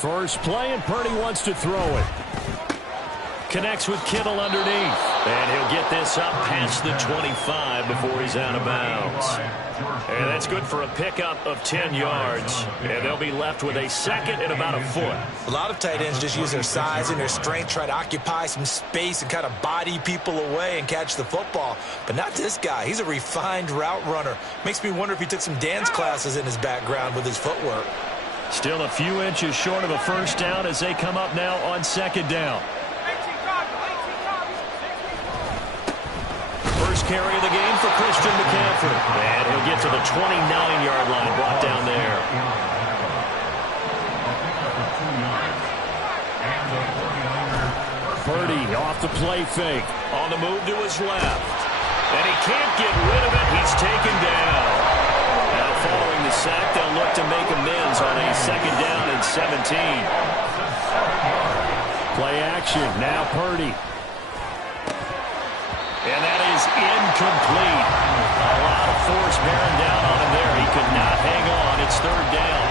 First play, and Purdy wants to throw it. Connects with Kittle underneath. And he'll get this up past the 25 before he's out of bounds. And that's good for a pickup of 10 yards. And they'll be left with a second and about a foot. A lot of tight ends just use their size and their strength, try to occupy some space and kind of body people away and catch the football. But not this guy. He's a refined route runner. Makes me wonder if he took some dance classes in his background with his footwork. Still a few inches short of a first down as they come up now on second down. First carry of the game for Christian McCaffrey. And he'll get to the 29-yard line, brought down there. Purdy off the play fake. On the move to his left. And he can't get rid of it. He's taken down. Now following the sack, they'll look to make amends on a second down and 17. Play action. Now Purdy. And that is incomplete. A lot of force bearing down on him there. He could not hang on. It's third down.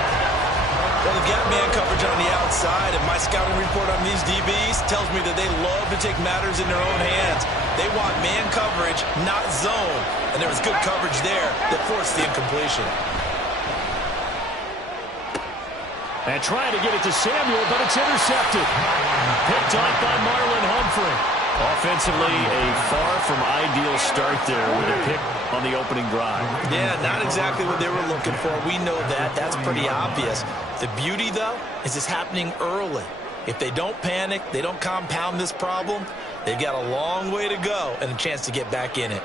Well, they've got man coverage on the outside, and my scouting report on these DBs tells me that they love to take matters in their own hands. They want man coverage, not zone. And there was good coverage there that forced the incompletion. And trying to get it to Samuel, but it's intercepted. Picked off by Marlon Humphrey. Offensively, a far from ideal start there with a pick on the opening drive. Yeah, not exactly what they were looking for. We know that. That's pretty obvious. The beauty, though, is it's happening early. If they don't panic, they don't compound this problem, they've got a long way to go and a chance to get back in it.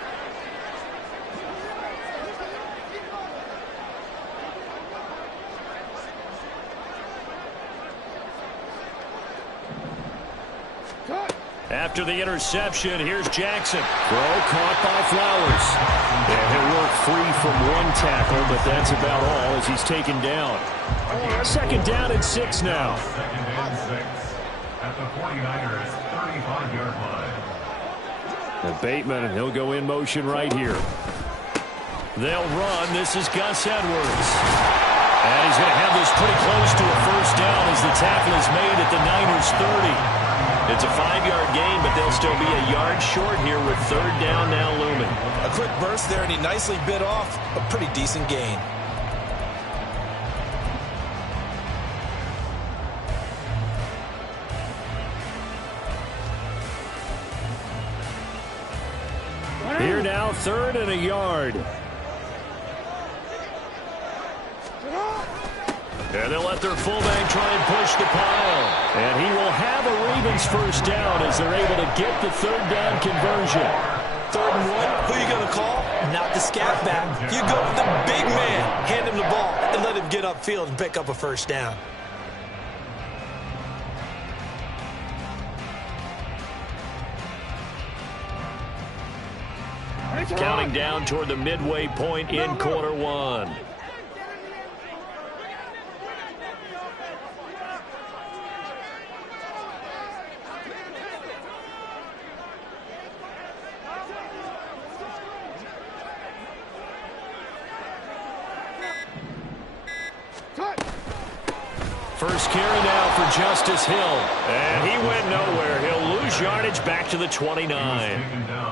After the interception, here's Jackson. Throw caught by Flowers. And he'll work free from one tackle, but that's about all as he's taken down. Second down and 6 now. At the 49ers 35-yard line. And Bateman, he'll go in motion right here. They'll run. This is Gus Edwards. And he's going to have this pretty close to a first down as the tackle is made at the Niners 30. It's a 5-yard gain, but they'll still be a yard short here with third down now looming. A quick burst there, and he nicely bit off a pretty decent gain. Here now, third and a yard. And they'll let their fullback try and push the pile. And he will have a Ravens first down as they're able to get the third down conversion. 3rd and 1, who are you going to call? Not the scat back. You go with the big man. Hand him the ball and let him get upfield and pick up a first down. Counting down toward the midway point in quarter one. First carry now for Justice Hill. And he went nowhere. He'll lose yardage back to the 29.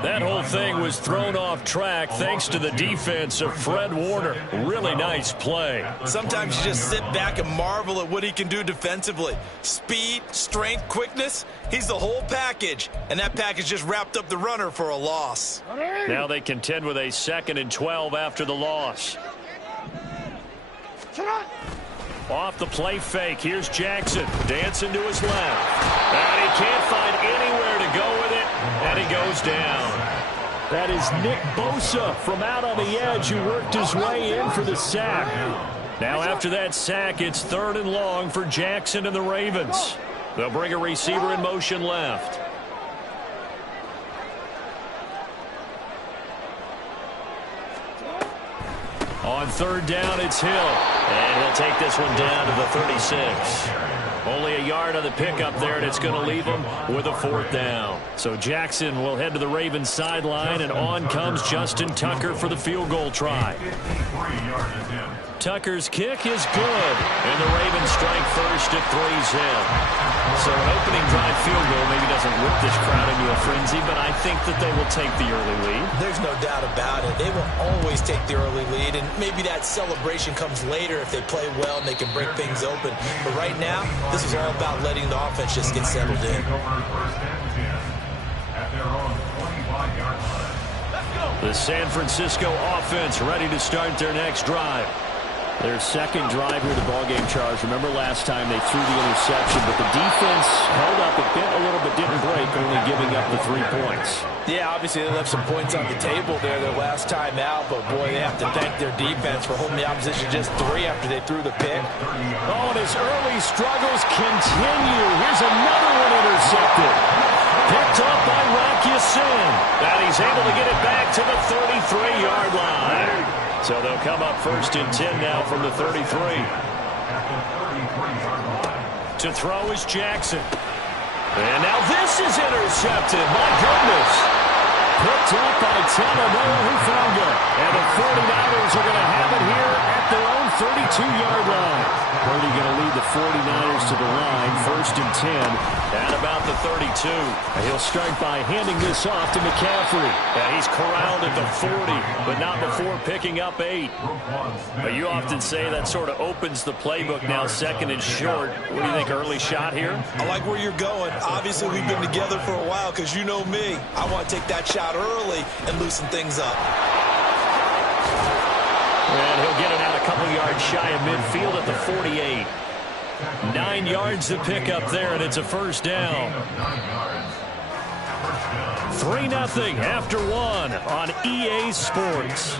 That whole thing was thrown off track thanks to the defense of Fred Warner. Really nice play. Sometimes you just sit back and marvel at what he can do defensively. Speed, strength, quickness, he's the whole package. And that package just wrapped up the runner for a loss. Now they contend with a 2nd and 12 after the loss. Off the play fake. Here's Jackson. Dancing to his left. And he can't find anywhere to go with it. And he goes down. That is Nick Bosa from out on the edge who worked his way in for the sack. Now after that sack, it's 3rd and long for Jackson and the Ravens. They'll bring a receiver in motion left. On 3rd down, it's Hill. And he'll take this one down to the 36. Only a yard on the pickup there, and it's going to leave him with a 4th down. So Jackson will head to the Ravens sideline, and on comes Justin Tucker for the field goal try. Tucker's kick is good, and the Ravens strike first at 3's in. So an opening drive field goal maybe doesn't whip this crowd into a frenzy, but I think that they will take the early lead. There's no doubt about it. They will always take the early lead, and maybe that celebration comes later if they play well and they can break things open. But right now, this is all about letting the offense just get settled in. The San Francisco offense ready to start their next drive. Their second drive here, the ballgame, Charles. Remember last time they threw the interception, but the defense held up a bit, a little bit, didn't break, only giving up the 3 points. Yeah, obviously they left some points on the table there their last time out, but boy, they have to thank their defense for holding the opposition just 3 after they threw the pick. Oh, and his early struggles continue. Here's another one intercepted. Picked up by Rock Ya-Sin. And he's able to get it back to the 33-yard line. So they'll come up first and 10 now from the 33. To throw is Jackson. And now this is intercepted. My goodness. Picked up by Talanoa Hufanga. And the 49ers are going to have it here at their own 32-yard line. Purdy going to lead the 49ers to the line, first and 10 at about the 32. And he'll start by handing this off to McCaffrey. And he's corralled at the 40, but not before picking up 8. But you often say that sort of opens the playbook now, second and short. What do you think, early shot here? I like where you're going. Obviously, we've been together for a while because you know me. I want to take that shot early and loosen things up. And he'll get it out a couple yards shy of midfield at the 48. 9 yards to pick up there, and it's a first down. 3-0 after 1 on EA Sports.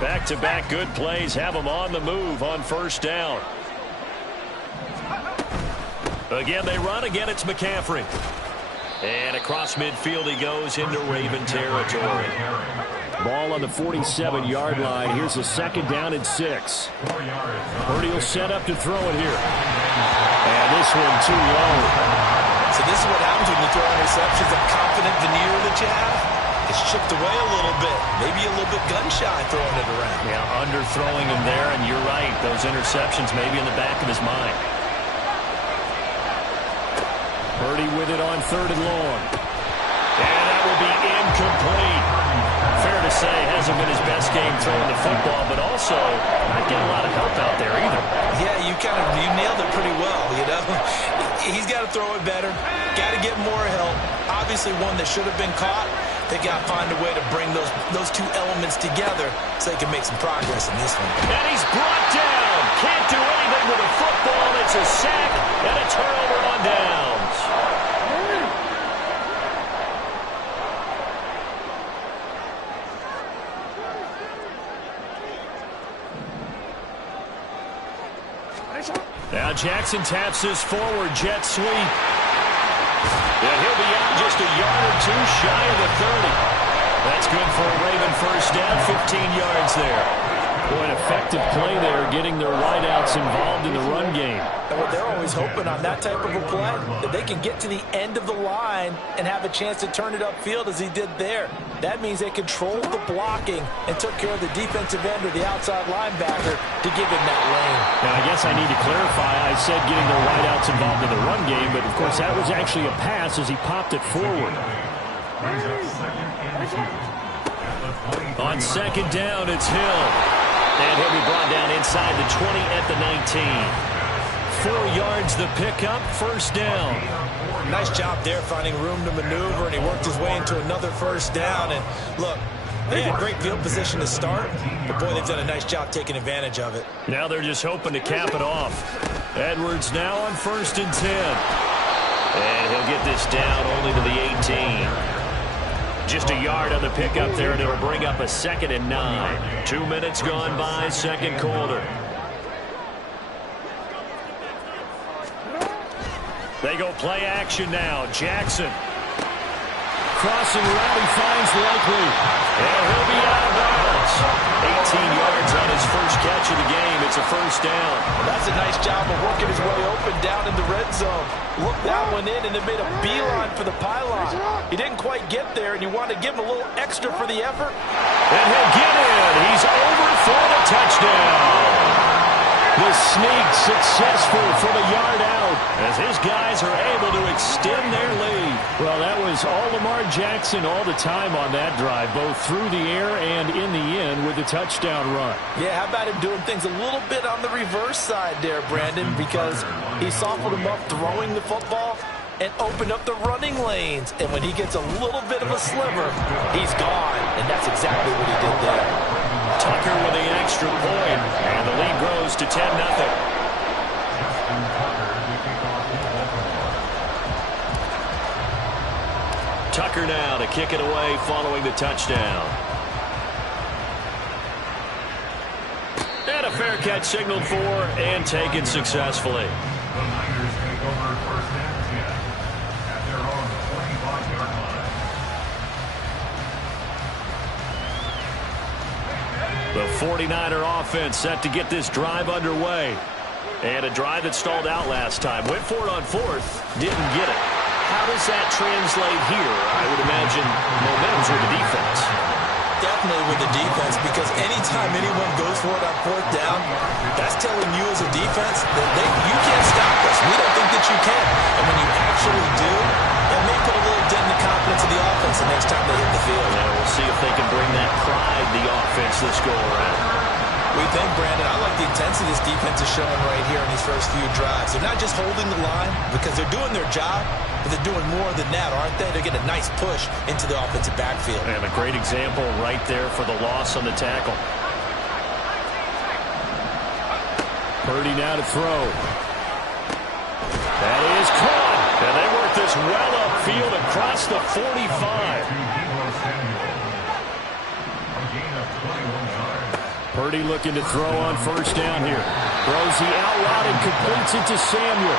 Back-to-back good plays have them on the move on first down. Again, they run. Again, it's McCaffrey. And across midfield he goes into Raven territory. Ball on the 47-yard line. Here's a second down and 6. Purdy will set up to throw it here. And this one too low. So this is what happens when you throw interceptions. That confident veneer that you have, it's chipped away a little bit. Maybe a little bit gun-shy throwing it around. Yeah, underthrowing him there, and you're right. Those interceptions maybe in the back of his mind. Purdy with it on 3rd and long. And that will be incomplete. Fair to say, hasn't been his best game throwing the football, but also not getting a lot of help out there either. Yeah, you nailed it pretty well, you know. He's got to throw it better. Got to get more help. Obviously one that should have been caught. They got to find a way to bring those two elements together so they can make some progress in this one. And he's brought down. Can't do anything with a football. It's a sack and a turnover on downs. Now Jackson taps this forward jet sweep. And he'll be out just a yard or two shy of the 30. That's good for a Raven first down, 15 yards there. Boy, an effective play there, getting their wideouts involved in the run game. And what they're always hoping on that type of a play, that they can get to the end of the line and have a chance to turn it upfield as he did there. That means they controlled the blocking and took care of the defensive end or the outside linebacker to give him that lane. Now, I guess I need to clarify. I said getting their wideouts involved in the run game, but, of course, that was actually a pass as he popped it forward. On second down, it's Hill. And he'll be brought down inside the 20 at the 19. 4 yards the pickup, first down. Nice job there finding room to maneuver, and he worked his way into another first down. And look, they had great field position to start, but boy, they've done a nice job taking advantage of it. Now they're just hoping to cap it off. Edwards now on first and 10. And he'll get this down only to the 18. Just a yard on the pickup there, and it'll bring up a 2nd and 9. 2 minutes gone by, second quarter. They go play action now. Jackson. Crossing route, he finds Likely. And he'll be out of bounds. 18 yards on his first catch of the game. It's a first down. That's a nice job of working his way open down in the red zone. Looked that one in and it made a beeline for the pylon. He didn't quite get there, and you want to give him a little extra for the effort. And he'll get in. He's over for the touchdown. The sneak successful from a yard out as his guys are able to extend their lead. Well, that was all Lamar Jackson all the time on that drive, both through the air and in the end with the touchdown run. Yeah, how about him doing things a little bit on the reverse side there, Brandon, because he softened him up throwing the football and opened up the running lanes. And when he gets a little bit of a sliver, he's gone. And that's exactly what he did there. Tucker with the extra point, and the lead grows to 10-0. Tucker now to kick it away following the touchdown. And a fair catch signaled for and taken successfully. The Niners take over first and 10 at their own 45-yard line. The 49er offense set to get this drive underway. And a drive that stalled out last time. Went for it on fourth, didn't get it. How does that translate here? I would imagine momentum's with the defense. Definitely with the defense, because anytime anyone goes for it on fourth down, that's telling you as a defense that you can't stop us. We don't think that you can. And when you actually do, that may put a little dent in the confidence of the offense the next time they hit the field. Yeah, we'll see if they can bring that pride the offense this go around. We think, Brandon, I like the intensity this defense is showing right here in these first few drives. They're not just holding the line because they're doing their job, but they're doing more than that, aren't they? They're getting a nice push into the offensive backfield. And a great example right there for the loss on the tackle. Purdy now to throw. That is caught. And they work this well upfield across the 45. Purdy looking to throw on first down here. Throws the out route and completes it to Samuel.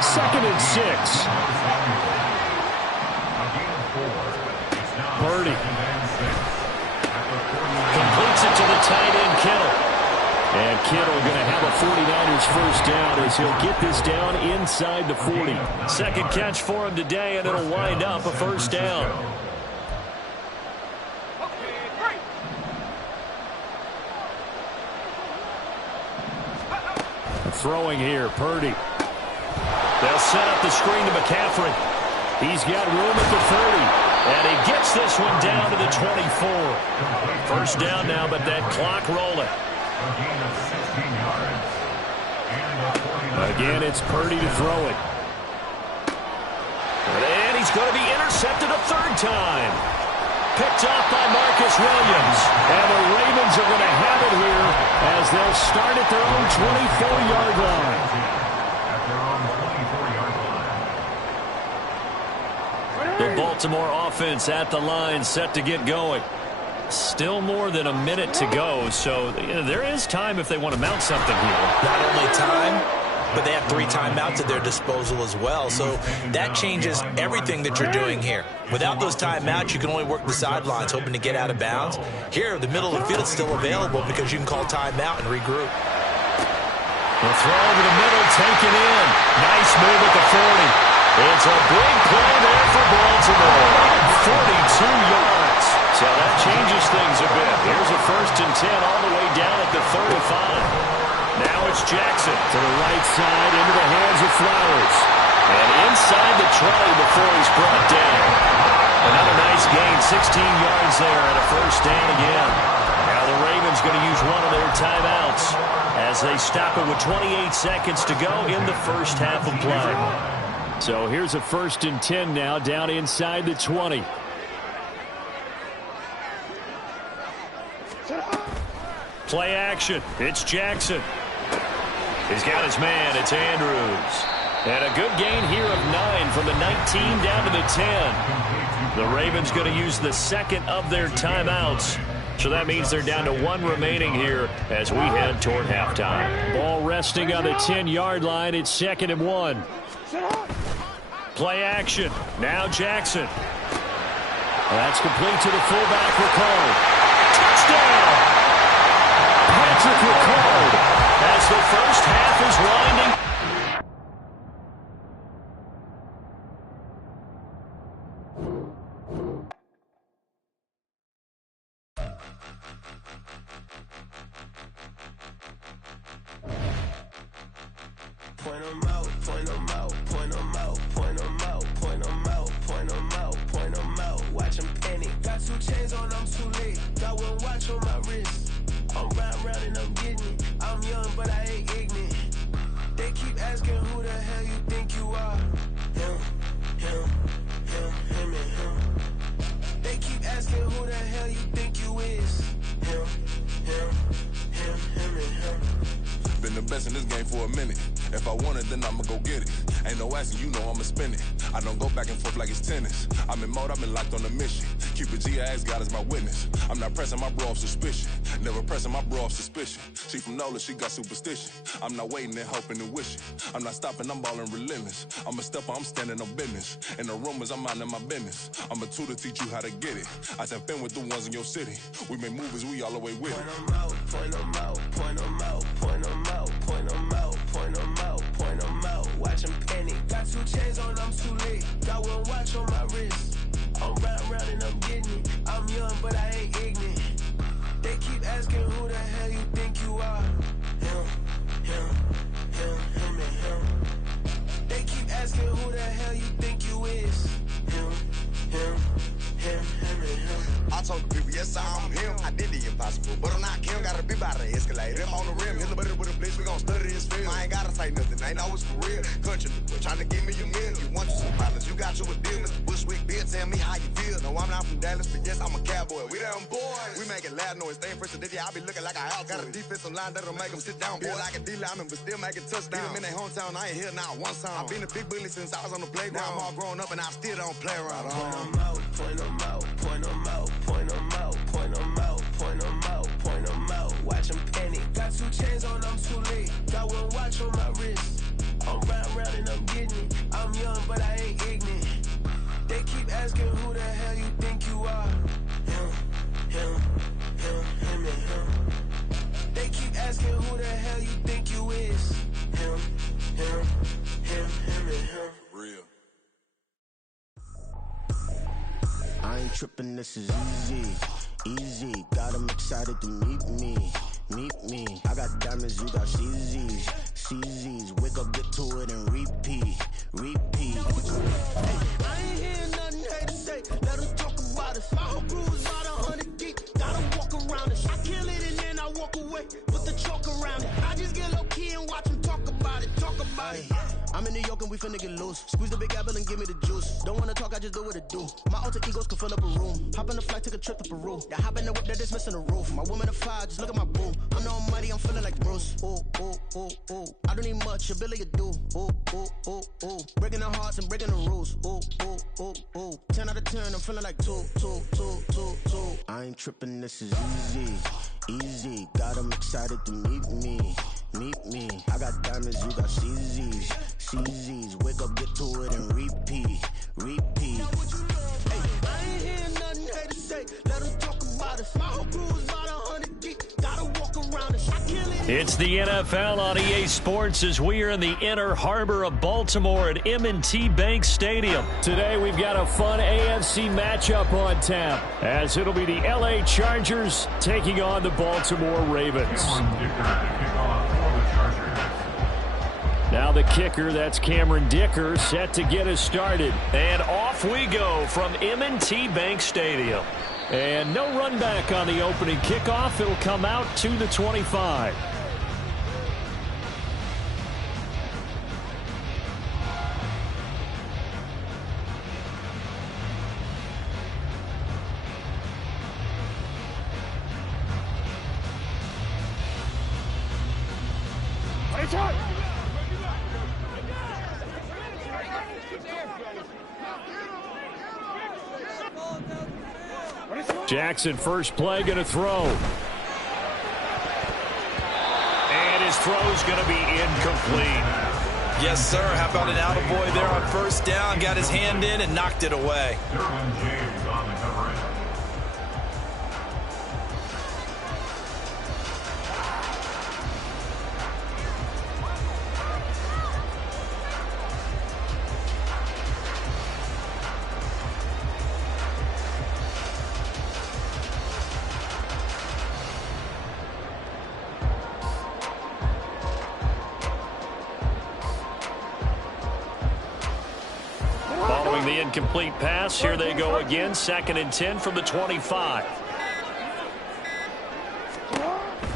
2nd and 6. Purdy Completes it to the tight end, Kittle. And Kittle going to have a 49ers first down as he'll get this down inside the 40. Second catch for him today, and it'll wind up a first down. Throwing here, Purdy. They'll set up the screen to McCaffrey. He's got room at the 30. And he gets this one down to the 24. First down now, but that clock rolling. Again, it's Purdy to throw it. And he's going to be intercepted a third time. Picked off by Marcus Williams. And the Ravens are going to have it here as they'll start at their own 24-yard line. The Baltimore offense at the line set to get going. Still more than a minute to go, so there is time if they want to mount something here. Not only time, but they have 3 timeouts at their disposal as well. So that changes everything that you're doing here. Without those timeouts, you can only work the sidelines, hoping to get out of bounds. Here, the middle of the field is still available because you can call timeout and regroup. The throw over the middle, taken in. Nice move at the 40. It's a big play there for Baltimore. 42 yards. So that changes things a bit. Here's a 1st and 10 all the way down at the 35. Now it's Jackson to the right side into the hands of Flowers. And inside the 20 before he's brought down. Another nice gain, 16 yards there and a first down again. Now the Ravens going to use one of their timeouts as they stop it with 28 seconds to go in the first half of play. So here's a 1st and 10 now down inside the 20. Play action. It's Jackson. He's got his man. It's Andrews. And a good gain here of 9 from the 19 down to the 10. The Ravens going to use the second of their timeouts. So that means they're down to 1 remaining here as we head toward halftime. Ball resting on the 10-yard line. It's 2nd and 1. Play action. Now Jackson. That's complete to the fullback, Ricard. Touchdown! Patrick Ricard point them out, point them out, point them out, point them out, point them out, point them out, point them out. Watch them panic. Got 2 chains on, I'm too late. Got 1 watch on my wrist. I'm round and I'm getting it. I'm young, but I ain't ignorant. They keep asking who the hell you think you are. Him, and him. They keep asking who the hell you think you is. Him, and him. Been the best in this game for a minute. If I want it, then I'ma go get it. Ain't no asking, you know I'ma spend it. I don't go back and forth like it's tennis. I'm in mode, I've been locked on a mission. Cupid G, I ask God as my witness. I'm not pressing my bro off suspicion. Never pressing my bro off suspicion. She from NOLA, she got superstition. I'm not waiting and hoping and wishing. I'm not stopping, I'm balling relentless. I'm a stepper, I'm standing on business. In the rumors, I'm minding my business. I'm a tutor, teach you how to get it. I said, been with the ones in your city. We make movies, we all the way with it. Point them out, point them out, point them out, point them out, point them out, point them out, point them out. Watch them panic. Got 2 chains on, I'm too late. Got 1 watch on my wrist. I'm round and I'm getting it. I'm young, but I ain't ignorant. They keep asking who the hell you think you are. Him, and him. They keep asking who the hell you think you is. Him, and him. I told the people, yes, I'm him. I did the impossible, but I'm not Kim. Gotta be by the escalator. Him on the rim, hit the butter with a blitz. We gon' study this film. I ain't gotta say nothing, ain't always for real. Country, trying to give me a meal. You want you some problems, you got you a deal. Mr. Bushwick, Bill, tell me how you feel. No, I'm not from Dallas, but yes, I'm a cowboy. We them boys. We making loud noise. Staying fresh to I be looking like a house. Got a defensive line that'll make them sit down. Feel like a D-lineman, but still making touchdowns. Beat them in their hometown, I ain't here not one time. I've been a big bully since I was on the playground. Now I'm all grown up and I still don't play around. Point them out, point them out, point them out, point them out, point them out, point them out, point them out. Watch them panic. Got 2 chains on, I'm too late. Got 1 watch on my wrist. I'm round and I'm getting it. I'm young, but I ain't ignorant. They keep asking who the hell you think you are. Him, and him. They keep asking who the hell you think you is. Him, and him. Real. I ain't tripping, this is easy. Got 'em excited to meet me. I got diamonds, you got CZs. Wake up, get to it and repeat. Hey, I ain't hearing nothing hate to say. Let them talk about us. My whole crew is about 100 deep. Gotta walk around it. I kill it and then I walk away. Put the chalk around it. I just get low key and watch them talk about it. I'm in New York and we finna get loose. Squeeze the big apple and give me the juice. Don't wanna talk, I just do what it do. My alter egos can fill up a room. Hop on the flight, take a trip to Peru. Yeah, hop in the whip that is missing the roof. My woman a 5, just look at my boo. I'm no money, I'm feeling like Bruce. Ooh. I don't need much, ability to do. Ooh. Breaking the hearts and breaking the rules. Ooh. 10 out of 10, I'm feeling like 2. I ain't tripping, this is easy. Got 'em excited to meet me. I got diamonds, you got CZs. Wake up, get to it and repeat. Hey, I ain't hearing nothing hate to say. Let them talk about us. My whole crew is about 100 deep. Gotta walk around us. I kill it. It's the NFL on EA Sports as we are in the inner harbor of Baltimore at M&T Bank Stadium. Today we've got a fun AFC matchup on tap as it'll be the LA Chargers taking on the Baltimore Ravens. Now the kicker, that's Cameron Dicker, set to get us started. And off we go from M&T Bank Stadium. And no run back on the opening kickoff. It'll come out to the 25. Jackson, first play, going to throw. And his throw's going to be incomplete. Yes, sir. How about an attaboy there on first down? Got his hand in and knocked it away. Derwin James on the coverage. the incomplete pass. Here they go again. 2nd and 10 from the 25.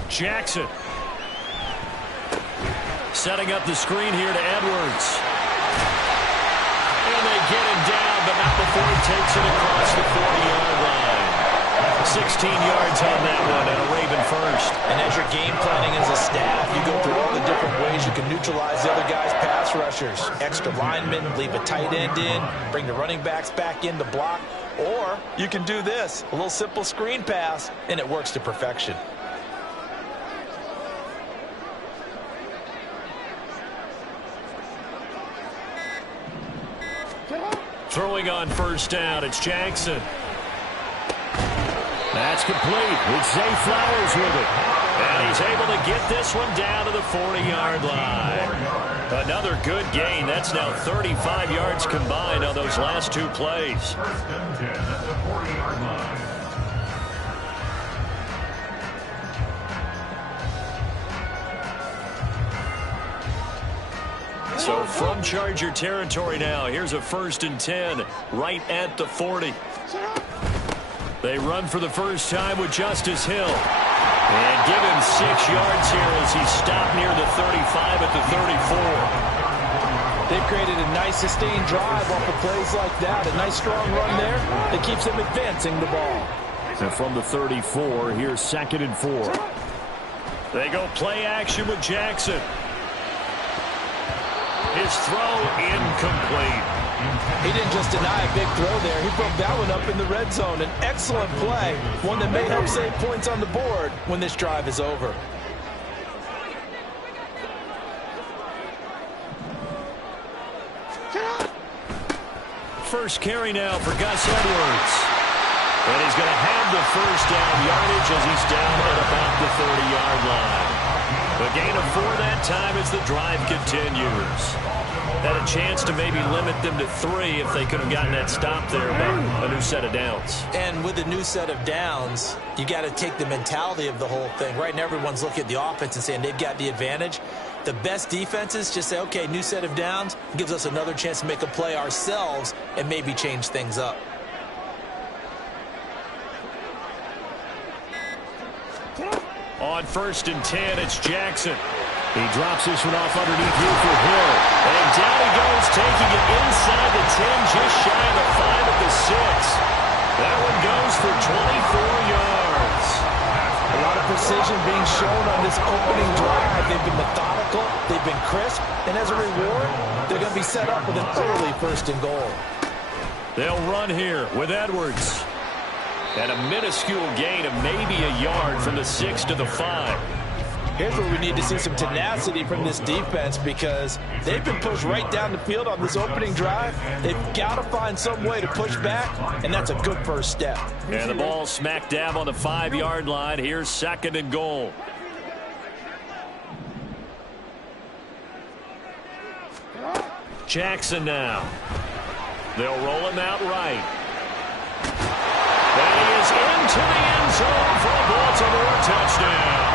Jackson. Setting up the screen here to Edwards. And they get him down, but not before he takes it across the 40-yard line. 16 yards on that one, and a Raven first. And as you're game planning as a staff, you go through all the different ways you can neutralize the other guy's pass rushers. Extra linemen, leave a tight end in, bring the running backs back in to block. Or you can do this, a little simple screen pass, and it works to perfection. Throwing on 1st down, it's Jackson. That's complete with Zay Flowers with it. And he's able to get this one down to the 40-yard line. Another good gain. That's now 35 yards combined on those last 2 plays. 1st and 10 at the 40-yard line. So from Charger territory now, here's a 1st and 10 right at the 40. They run for the first time with Justice Hill. And give him 6 yards here as he's stopped near the 35 at the 34. They've created a nice sustained drive off of plays like that. A nice strong run there that keeps them advancing the ball. And from the 34, here's 2nd and 4. They go play action with Jackson. His throw incomplete. He didn't just deny a big throw there. He broke that one up in the red zone. An excellent play, one that may help save points on the board when this drive is over. First carry now for Gus Edwards. And he's going to have the first down yardage as he's down at about the 30-yard line. A gain of 4 that time as the drive continues. Had a chance to maybe limit them to 3 if they could have gotten that stop there, but a new set of downs. And with a new set of downs, you got to take the mentality of the whole thing. Right now, everyone's looking at the offense and saying they've got the advantage. The best defenses just say, okay, new set of downs, gives us another chance to make a play ourselves and maybe change things up. On 1st and 10, it's Jackson. He drops this one off underneath here for Hill. And down he goes, taking it inside the 10, just shy of the 5 at the 6. That one goes for 24 yards. A lot of precision being shown on this opening drive. They've been methodical, they've been crisp, and as a reward, they're going to be set up with an early 1st and goal. They'll run here with Edwards. And a minuscule gain of maybe a yard from the 6 to the 5. Here's where we need to see some tenacity from this defense because they've been pushed right down the field on this opening drive. They've got to find some way to push back, and that's a good first step. And the ball smack dab on the 5-yard line. Here's 2nd and goal. Jackson now. They'll roll him out right. And he is into the end zone for a Baltimore touchdown.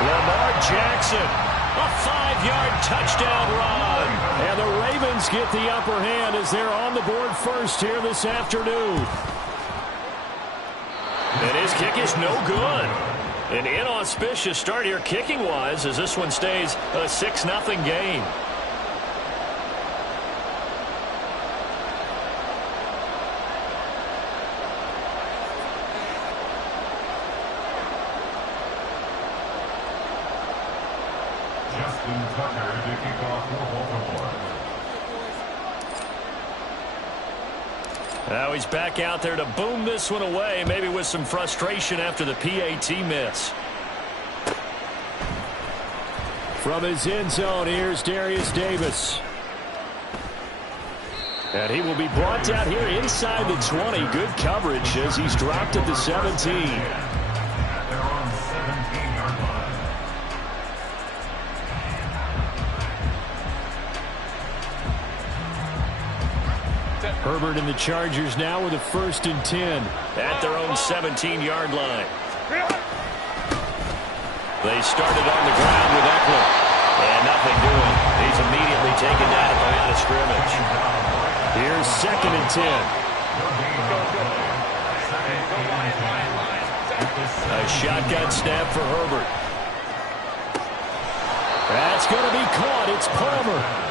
Lamar Jackson, a 5-yard touchdown run. And the Ravens get the upper hand as they're on the board first here this afternoon. And his kick is no good. An inauspicious start here kicking-wise as this one stays a 6-0 game. Justin Tucker to kick off for Baltimore. Now he's back out there to boom this one away, maybe with some frustration after the PAT miss. From his end zone, here's Darius Davis. And he will be brought down here inside the 20. Good coverage as he's dropped at the 17. They're on 17-yard line. Herbert and the Chargers now with a 1st and 10. At their own 17-yard line. They started on the ground with Eckler. And nothing doing. He's immediately taken down at the line of scrimmage. Here's and 10. A shotgun snap for Herbert. That's going to be caught. It's Palmer.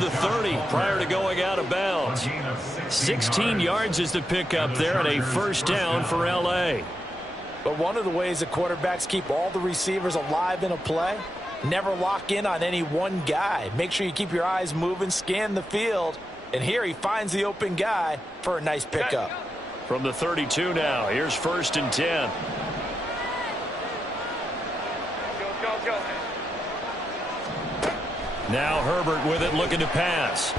The 30 prior to going out of bounds. 16 yards is the pickup there, and a first down for L.A. But one of the ways that quarterbacks keep all the receivers alive in a play, never lock in on any one guy. Make sure you keep your eyes moving, scan the field, and here he finds the open guy for a nice pickup. From the 32 now, here's 1st and 10. Now Herbert with it, looking to pass.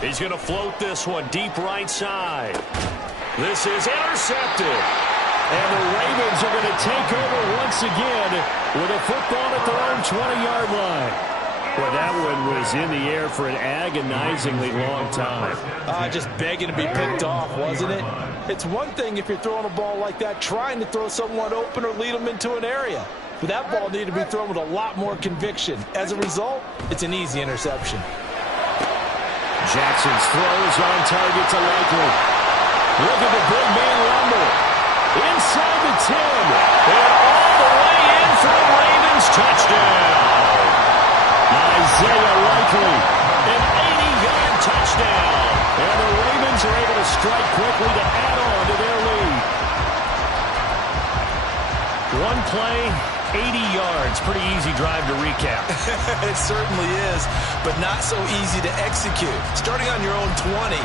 He's going to float this one deep right side. This is intercepted. And the Ravens are going to take over once again with a football at their own 20-yard line. Well, that one was in the air for an agonizingly long time. Just begging to be picked off, wasn't it? It's one thing if you're throwing a ball like that, trying to throw someone open or lead them into an area. But that ball needed to be thrown with a lot more conviction. As a result, it's an easy interception. Jackson's throws on target to Likely. Look at the big man rumble. Inside the 10. And all the way in for the Ravens. Touchdown. Isaiah Likely. An 80-yard touchdown. And the Ravens are able to strike quickly to add on to their lead. One play, 80 yards. Pretty easy drive to recap. It certainly is, but not so easy to execute. Starting on your own 20,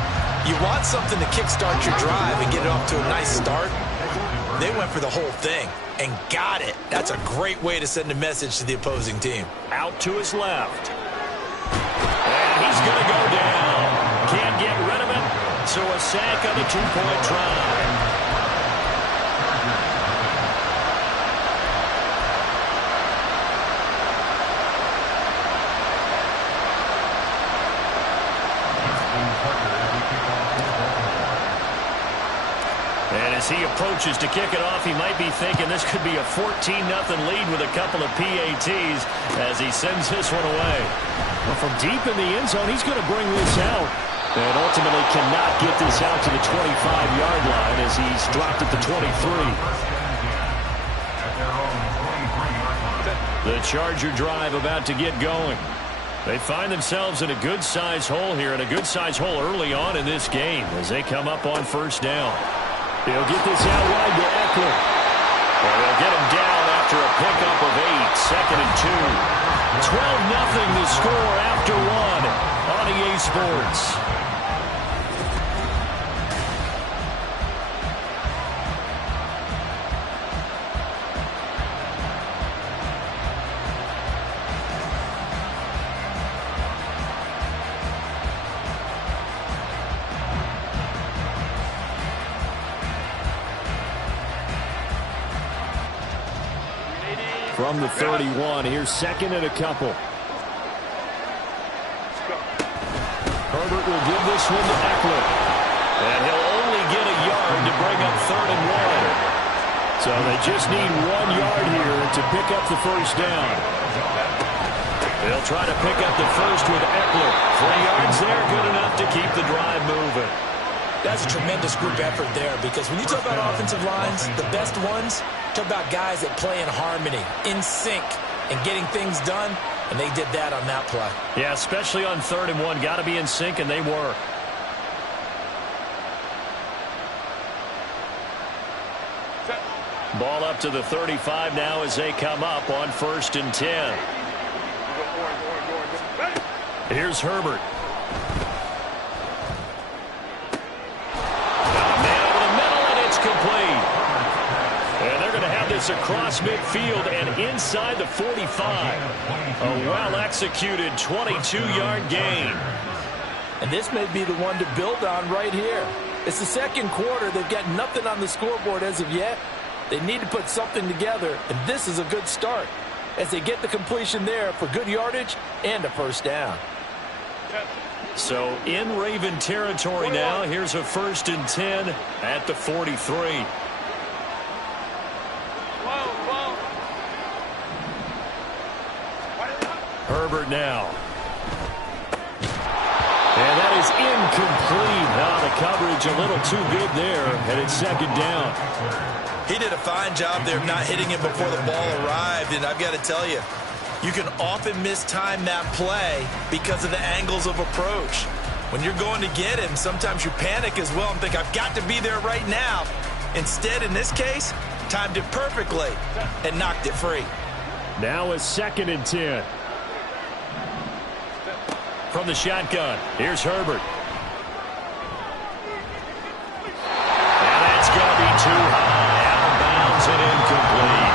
you want something to kickstart your drive and get it off to a nice start. They went for the whole thing and got it. That's a great way to send a message to the opposing team. Out to his left. And he's going to go down. Can't get rid of it, so a sack on the two-point try. And as he approaches to kick it off, he might be thinking this could be a 14-0 lead with a couple of PATs as he sends this one away. Well, from deep in the end zone, he's going to bring this out. And ultimately cannot get this out to the 25-yard line as he's dropped at the 23. The Charger drive about to get going. They find themselves in a good-sized hole here, and a good-sized hole early on in this game as they come up on first down. They'll get this out wide to Eckler. And they'll get him down after a pickup of 8, 2nd and 2. 12-0 the score after 1 on EA Sports. From the 31, here's 2nd and a couple. Herbert will give this one to Eckler. And he'll only get a yard to bring up 3rd and 1. So they just need 1 yard here to pick up the first down. They'll try to pick up the first with Eckler. 3 yards there, good enough to keep the drive moving. That's a tremendous group effort there, because when you talk about offensive lines, the best ones, talk about guys that play in harmony, in sync, and getting things done, and they did that on that play. Yeah, especially on 3rd and 1. Got to be in sync, and they were. Ball up to the 35 now as they come up on 1st and 10. Here's Herbert. Man over the middle, and it's complete. And they're going to have this across midfield and inside the 45. A well-executed 22-yard gain. And this may be the one to build on right here. It's the second quarter. They've got nothing on the scoreboard as of yet. They need to put something together, and this is a good start as they get the completion there for good yardage and a first down. So in Raven territory now. Here's a 1st and 10 at the 43. Herbert now. And that is incomplete. Now the coverage a little too good there, and it's 2nd down. He did a fine job there of not hitting him before the ball arrived, and I've got to tell you, you can often mistime that play because of the angles of approach. When you're going to get him, sometimes you panic as well and think, I've got to be there right now. Instead, in this case, timed it perfectly and knocked it free. Now a 2nd and 10. From the shotgun, here's Herbert. And that's going to be too high. Out of bounds and incomplete.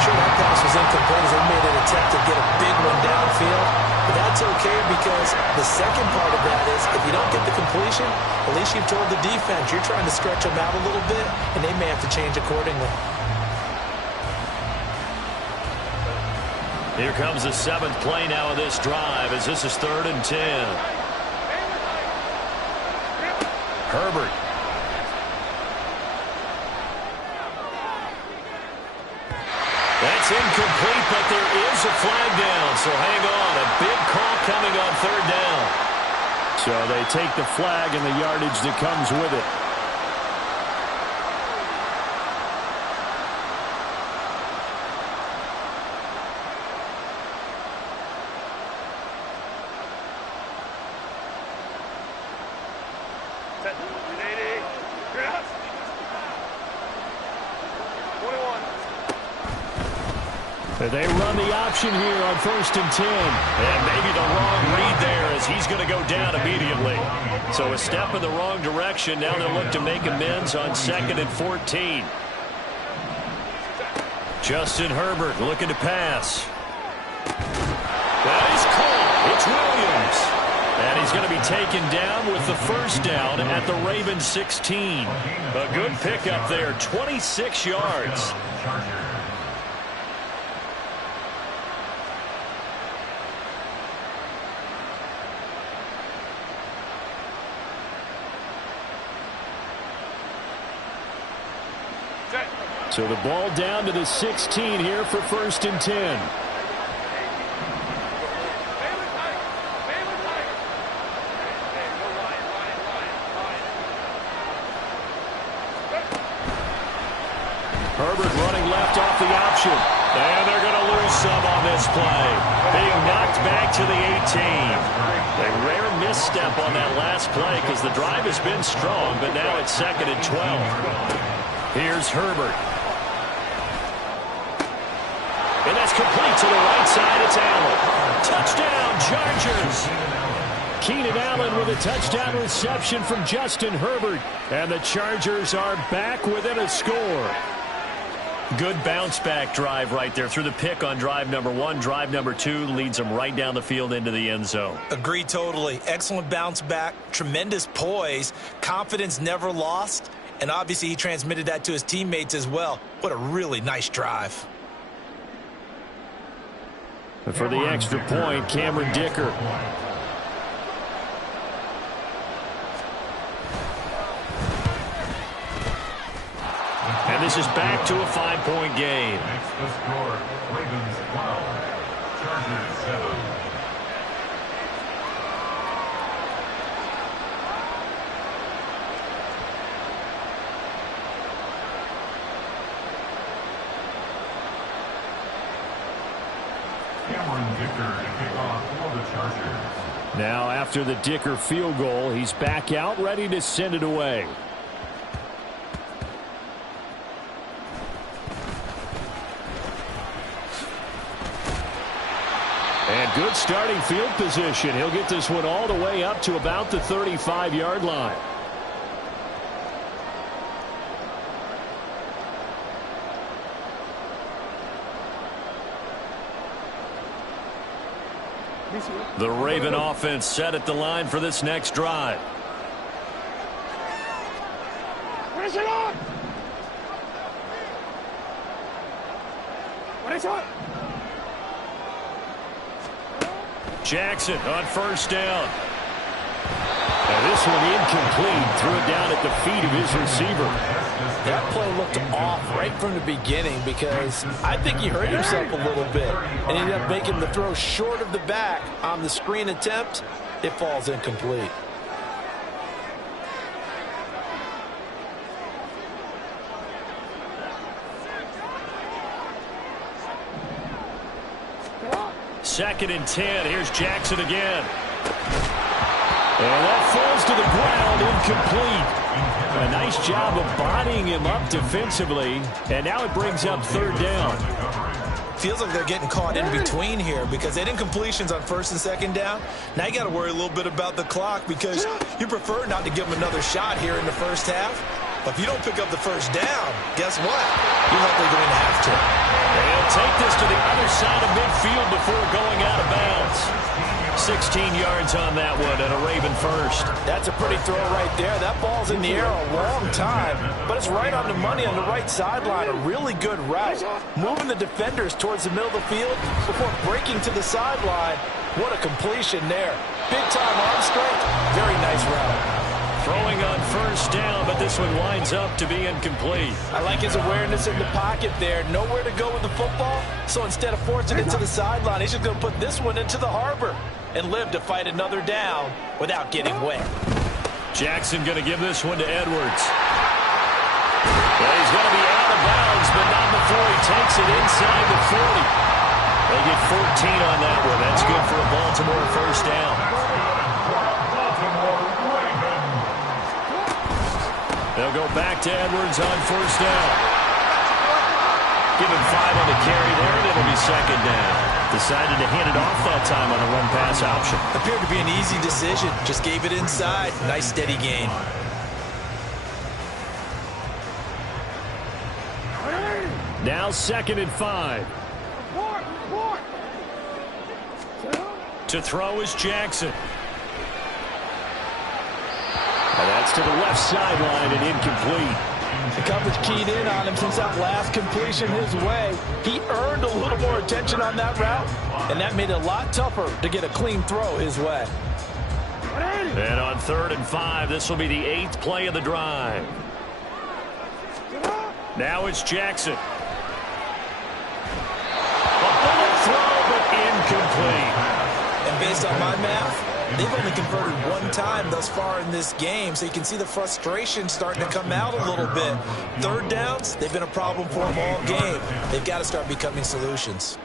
Sure, that pass was incomplete as they made an attempt to get a big one downfield. But that's okay because the second part of that is if you don't get the completion, at least you've told the defense you're trying to stretch them out a little bit, and they may have to change accordingly. Here comes the 7th play now of this drive as this is 3rd and 10. Herbert. That's incomplete, but there is a flag down, so hang on. A big call coming on 3rd down. So they take the flag and the yardage that comes with it. They run the option here on 1st and 10. And maybe the wrong read there as he's going to go down immediately. So a step in the wrong direction. Now they'll look to make amends on 2nd and 14. Justin Herbert looking to pass. That is caught. It's Williams. And he's going to be taken down with the first down at the Ravens 16. A good pickup there, 26 yards. So the ball down to the 16 here for 1st and 10. Herbert running left off the option. And they're going to lose some on this play. Being knocked back to the 18. A rare misstep on that last play because the drive has been strong, but now it's 2nd and 12. Here's Herbert. And that's complete to the right side. It's Allen. Touchdown, Chargers. Keenan Allen with a touchdown reception from Justin Herbert. And the Chargers are back within a score. Good bounce-back drive right there through the pick on drive number 1. Drive number 2 leads them right down the field into the end zone. Agree totally. Excellent bounce back. Tremendous poise. Confidence never lost. And obviously he transmitted that to his teammates as well. What a really nice drive. For the extra point, Cameron Dicker. And this is back to a 5-point game. Makes the score Ravens 12, Chargers 7. Cameron Dicker to kick off for the Chargers. Now after the Dicker field goal, he's back out ready to send it away. good starting field position. He'll get this one all the way up to about the 35-yard line. The Raven offense set at the line for this next drive. Press it on! What is it? Jackson on first down. And this one incomplete. Threw it down at the feet of his receiver. That play looked off right from the beginning because I think he hurt himself a little bit. And he ended up making the throw short of the back on the screen attempt. It falls incomplete. Second and 10. Here's Jackson again. And that falls to the ground, incomplete. A nice job of bodying him up defensively. And now it brings up third down. Feels like they're getting caught in between here because they did incompletions on first and second down. Now you got to worry a little bit about the clock because you prefer not to give them another shot here in the first half. But if you don't pick up the first down, guess what? You're likely going to have to. They'll take this to the other side of midfield before going out of bounds. 16 yards on that one and a Raven first. That's a pretty throw right there. That ball's in the air a long time, but it's right on the money on the right sideline. A really good route. Moving the defenders towards the middle of the field before breaking to the sideline. What a completion there. Big time arm strength. Very nice route. Throwing on first down, but this one winds up to be incomplete. I like his awareness in the pocket there. Nowhere to go with the football, so instead of forcing it to the sideline, he's just going to put this one into the harbor and live to fight another down without getting wet. Jackson going to give this one to Edwards. Well, he's going to be out of bounds, but not before he takes it inside the 40. They get 14 on that one. That's good for a Baltimore first down. They'll go back to Edwards on first down. Give him 5 on the carry there, and it'll be second down. Decided to hand it off that time on a run-pass option. Appeared to be an easy decision. Just gave it inside. Nice steady gain. Now second and 5. To throw is Jackson. And that's to the left sideline and incomplete. The coverage keyed in on him since that last completion his way. He earned a little more attention on that route, and that made it a lot tougher to get a clean throw his way. And on third and 5, this will be the 8th play of the drive. Now it's Jackson. A bullet throw, but incomplete. And based on my math, they've only converted one time thus far in this game, so you can see the frustration starting to come out a little bit. Third downs, they've been a problem for them all game. They've got to start becoming solutions.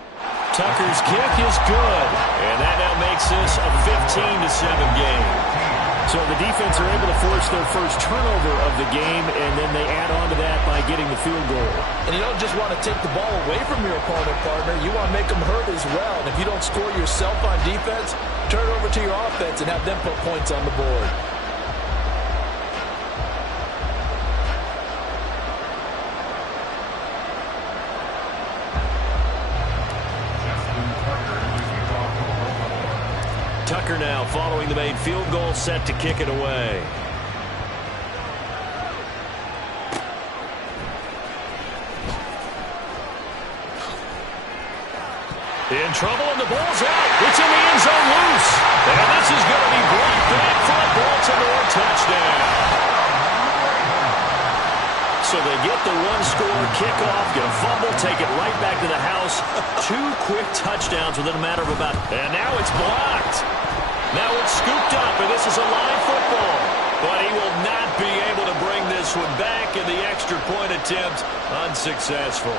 Tucker's kick is good, and that now makes this a 15-7 game. So the defense are able to force their first turnover of the game, and then they add on to that by getting the field goal. And you don't just want to take the ball away from your opponent, partner. You want to make them hurt as well. And if you don't score yourself on defense, turn it over to your offense and have them put points on the board. Tucker now following the made field goal, set to kick it away. In trouble, and the ball's out. It's in the end zone loose. And this is going to be brought back for a Baltimore touchdown. So they get the one-score kickoff, get a fumble, take it right back to the house. 2 quick touchdowns within a matter of about... And now it's blocked. Now it's scooped up, and this is a live football. But he will not be able to bring this one back, and the extra point attempt unsuccessful.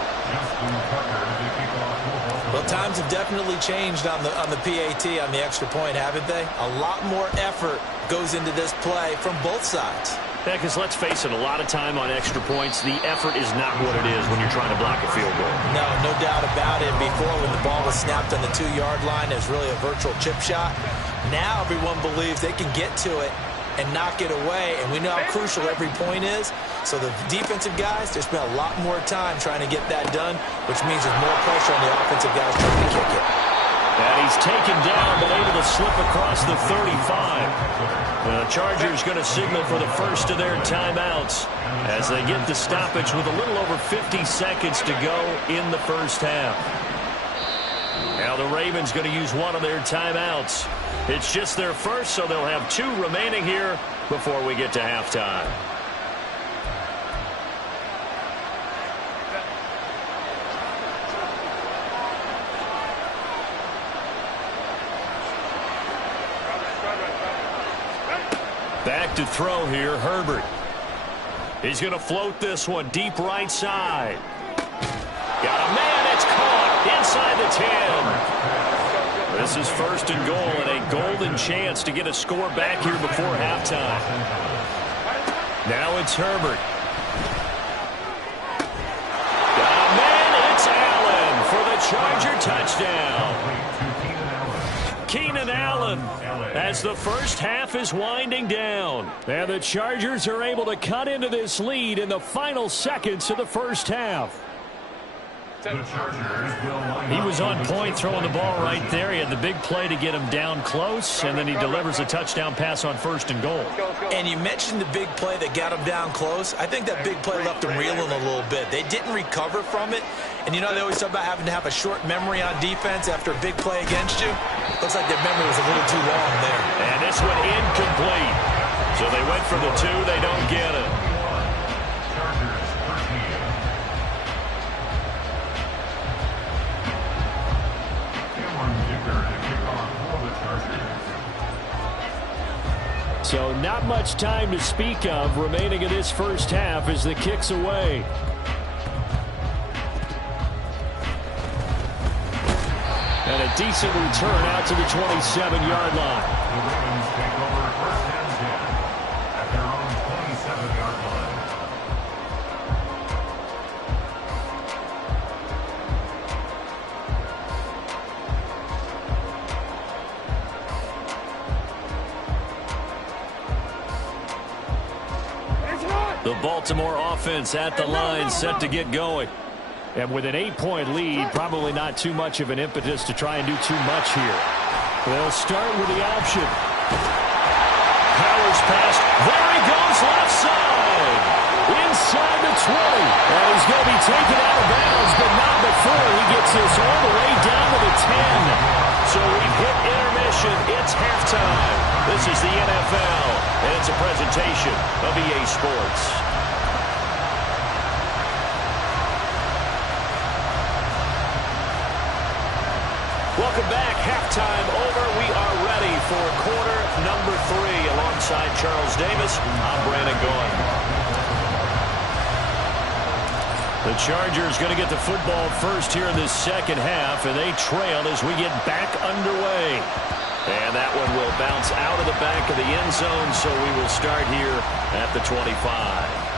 Well, times have definitely changed on the PAT, on the extra point, haven't they? A lot more effort goes into this play from both sides. Yeah, because let's face it, a lot of time on extra points, the effort is not what it is when you're trying to block a field goal. No doubt about it. Before, when the ball was snapped on the 2-yard line, it was really a virtual chip shot. Now everyone believes they can get to it and knock it away, and we know how crucial every point is. So the defensive guys, they spend a lot more time trying to get that done, which means there's more pressure on the offensive guys trying to kick it. And he's taken down, but able to slip across the 35. The Chargers going to signal for the first of their timeouts as they get the stoppage with a little over 50 seconds to go in the first half. Now the Ravens going to use one of their timeouts. It's just their first, so they'll have 2 remaining here before we get to halftime. Back to throw here, Herbert. He's going to float this one deep right side. Got a man, it's caught inside the 10. This is first and goal and a golden chance to get a score back here before halftime. Now it's Herbert. Got a man, it's Allen for the Charger touchdown. Keenan Allen as the first half is winding down. And the Chargers are able to cut into this lead in the final seconds of the first half. He was on point throwing the ball right there. He had the big play to get him down close, and then he delivers a touchdown pass on first and goal. And you mentioned the big play that got him down close. I think that big play left him reeling a little bit. They didn't recover from it. And you know they always talk about having to have a short memory on defense after a big play against you. Looks like their memory was a little too long there. And this one incomplete. So they went for the 2. They don't get it. So not much time to speak of remaining in this first half as the kick's away. And a decent return out to the 27-yard line. The Ravens take over first and 10 at their own 27-yard line. The Baltimore offense at the line, set to get going. And with an 8-point lead, probably not too much of an impetus to try and do too much here. They'll start with the option. Powers pass. There he goes, left side. Inside the 20. And he's going to be taken out of bounds, but not before he gets this all the way down to the 10. So we've hit intermission. It's halftime. This is the NFL, and it's a presentation of EA Sports. Welcome back. Halftime over. We are ready for quarter number 3. Alongside Charles Davis, I'm Brandon Gaudin. The Chargers going to get the football first here in this second half, and they trail as we get back underway. And that one will bounce out of the back of the end zone, so we will start here at the 25.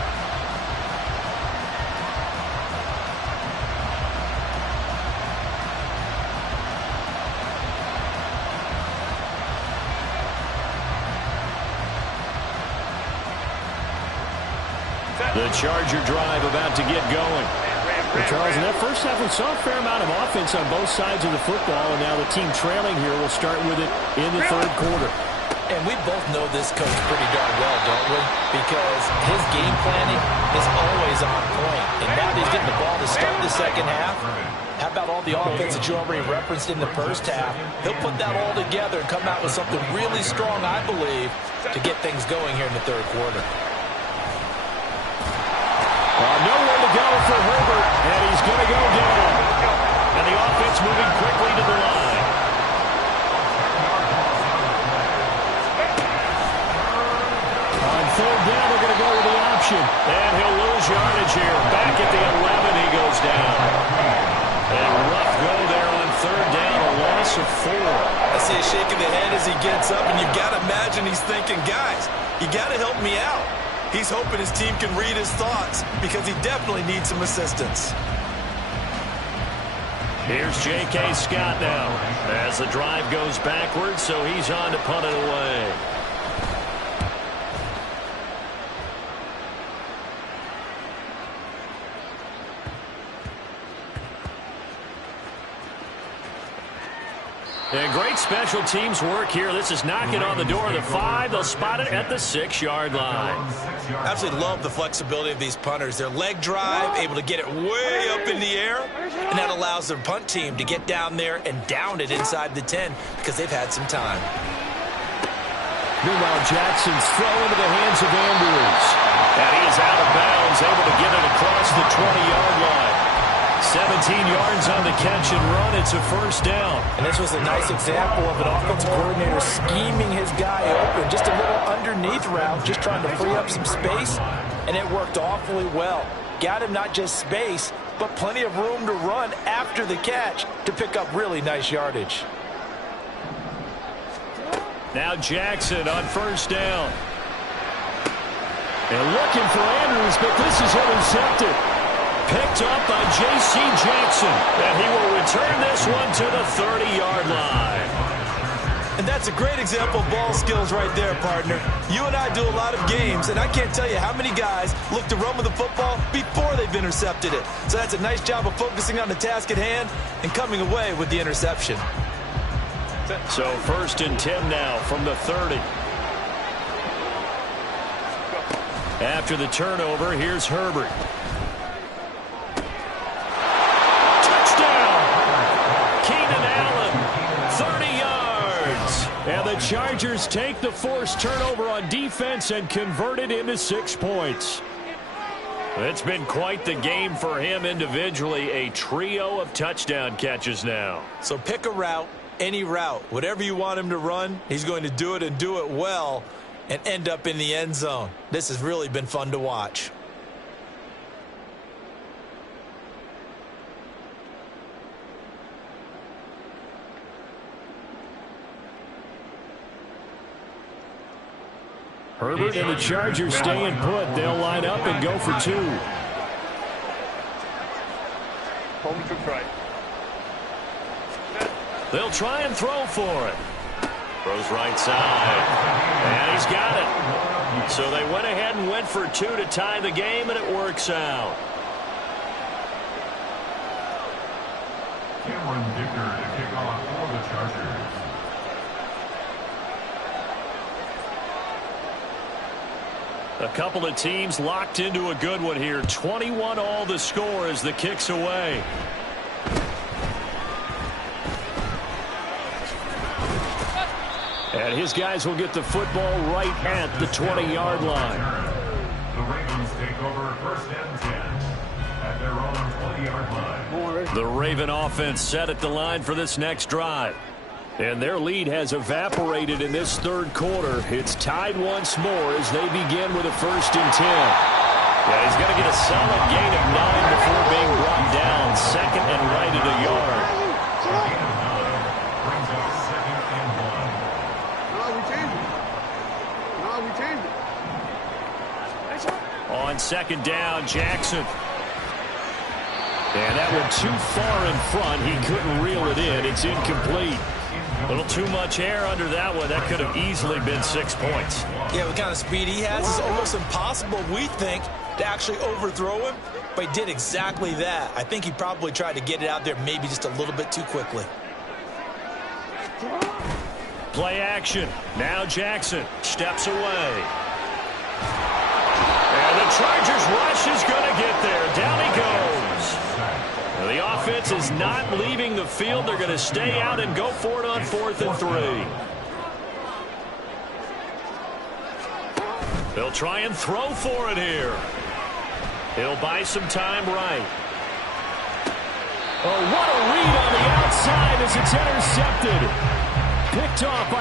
The Charger drive about to get going. Well, Charles, in that first half, we saw a fair amount of offense on both sides of the football, and now the team trailing here will start with it in the third quarter. And we both know this coach pretty darn well, don't we? Because his game planning is always on point. And now that he's getting the ball to start the second half, how about all the offense that you already referenced in the first half? He'll put that all together and come out with something really strong, I believe, to get things going here in the third quarter. Nowhere to go for Herbert, and he's going to go down. And the offense moving quickly to the line. On third down, they're going to go with the option. And he'll lose yardage here. Back at the 11, he goes down. And a rough go there on third down, a loss of 4. I see a shake of the head as he gets up, and you've got to imagine he's thinking, guys, you got to help me out. He's hoping his team can read his thoughts because he definitely needs some assistance. Here's J.K. Scott now as the drive goes backwards, so he's on to punt it away. And great special teams work here. This is knocking on the door of the 5. They'll spot it at the 6-yard line. Absolutely love the flexibility of these punters. Their leg drive, able to get it way up in the air, and that allows their punt team to get down there and down it inside the 10 because they've had some time. Meanwhile, Jackson's throw into the hands of Andrews. And he is out of bounds, able to get it across the 20-yard line. 17 yards on the catch and run. It's a first down. And this was a nice example of an offensive coordinator scheming his guy open. Just a little underneath route, just trying to free up some space, and it worked awfully well. Got him not just space, but plenty of room to run after the catch to pick up really nice yardage. Now Jackson on first down. And looking for Andrews, but this is intercepted. Picked up by J.C. Jackson. And he will return this one to the 30-yard line. And that's a great example of ball skills right there, partner. You and I do a lot of games, and I can't tell you how many guys look to run with the football before they've intercepted it. So that's a nice job of focusing on the task at hand and coming away with the interception. So 1st and 10 now from the 30. After the turnover, here's Herbert. And the Chargers take the forced turnover on defense and convert it into 6 points. It's been quite the game for him individually. A trio of touchdown catches now. So pick a route, any route. Whatever you want him to run, he's going to do it and do it well and end up in the end zone. This has really been fun to watch. Herbert and the Chargers staying put. They'll line up and go for 2. They'll try and throw for it. Throws right side. And he's got it. So they went ahead and went for 2 to tie the game, and it works out. Cameron Dicker to kick off for the Chargers. A couple of teams locked into a good one here. 21 all the score as the kick's away. And his guys will get the football right at the 20-yard line. The Ravens take over 1st and 10 at their own 20-yard line. The Raven offense set at the line for this next drive. And their lead has evaporated in this 3rd quarter. It's tied once more as they begin with a 1st and 10. Yeah, he's going to get a solid gain of 9 before being brought down. 2nd and right at a yard. Brings up 2nd and 1. On 2nd down, Jackson. And that one too far in front. He couldn't reel it in. It's incomplete. A little too much air under that one. That could have easily been 6 points. Yeah, what kind of speed he has is almost impossible, we think, to actually overthrow him. But he did exactly that. I think he probably tried to get it out there maybe just a little bit too quickly. Play action. Now Jackson steps away. And the Chargers rush is going to get there. Down he goes. The offense is not leaving the field. They're going to stay out and go for it on 4th and 3. They'll try and throw for it here. He'll buy some time right. Oh, what a read on the outside as it's intercepted. Picked off by